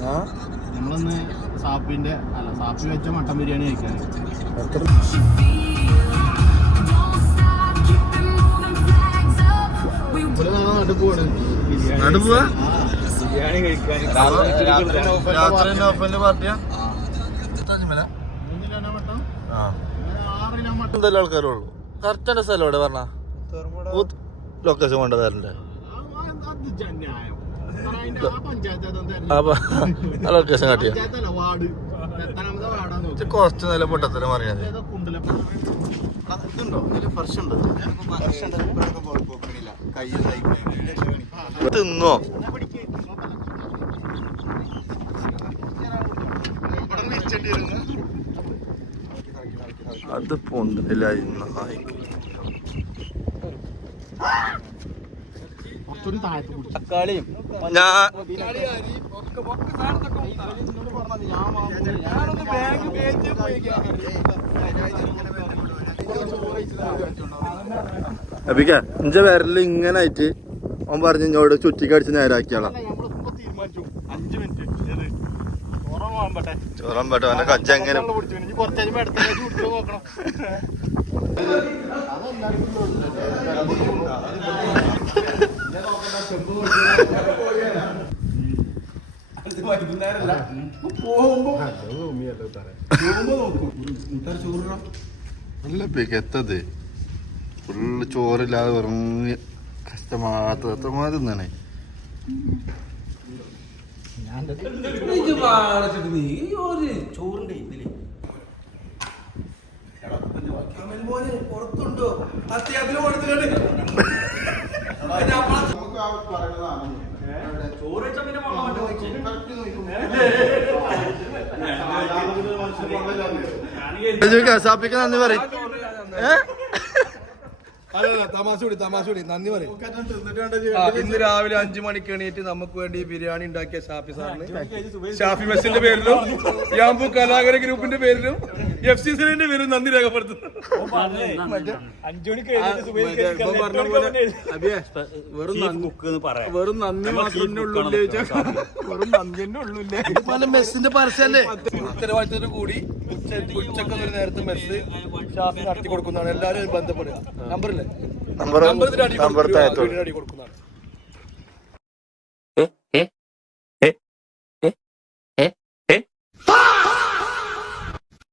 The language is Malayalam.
നമ്മളൊന്ന് സാപ്പിന്റെ സാപ്പി വെച്ച മട്ടൻ ബിരിയാണി കഴിക്കാൻ. ബിരിയാണി കഴിക്കാൻ എന്തെല്ലാം ആൾക്കാരുള്ളൂ. കറക്റ്റ് സ്ഥലം ഇവിടെ പറഞ്ഞ ലൊക്കേഷൻ കൊണ്ട് വരണ്ടേ? ലൊക്കേഷൻ കാട്ടിയ കുറച്ച് നല്ല പൊട്ടത്തരം അറിയാതെ തിന്നോ? അത് പൊന്നില്ല. തക്കാളിയും അപ്പിക്ക എന്റെ വിരല് ഇങ്ങനെ ആയിട്ട് ഓൻ പറഞ്ഞ് ഇങ്ങോട്ട് ചുറ്റിക്കടിച്ച് നേരാക്കിയാളാ. ചോറം പെട്ടോ അവന്റെ കച്ച എങ്ങനെ നല്ല പികത്തത് ഫുള്ള് ചോറില്ലാതെ വെറും കഷ്ടമാത്ര തിന്നണേ. പുറത്തുണ്ടോ അത്യാവശ്യം കൊടുത്തിട്ടുണ്ട്. സാപ്പിക്ക് നന്ദി പറയും. തമാശ നന്ദി പറയും. ഇന്ന് രാവിലെ 5 മണിക്ക് എണീറ്റ് നമുക്ക് വേണ്ടി ബിരിയാണി ഉണ്ടാക്കിയ ഷാഫി സാറിന്, ഷാഫി മെസ്സിന്റെ പേരിലും യാമ്പു കലാകാര ഗ്രൂപ്പിന്റെ പേരിലും FCCന്റെ പേരിലും നന്ദി രേഖപ്പെടുത്തുന്നു. വെറും നന്ദി മാത്രമേ ഉള്ളൂല്ലേ? വെറും നന്ദി തന്നെ ഉള്ളൂല്ലേ? മെസ്സിന്റെ പരസ്യല്ലേ? ഉത്തരവാദിത്തത്തോടു കൂടി ഉച്ചക്ക് ഒരു നേരത്തെ മെസ്സ് ഷാഫി നടത്തി കൊടുക്കുന്നതാണ്. എല്ലാവരും ബന്ധപ്പെടുക. നമ്പറില്ലേ? നമ്പർ അടി കൊടുക്കുന്നതാണ്.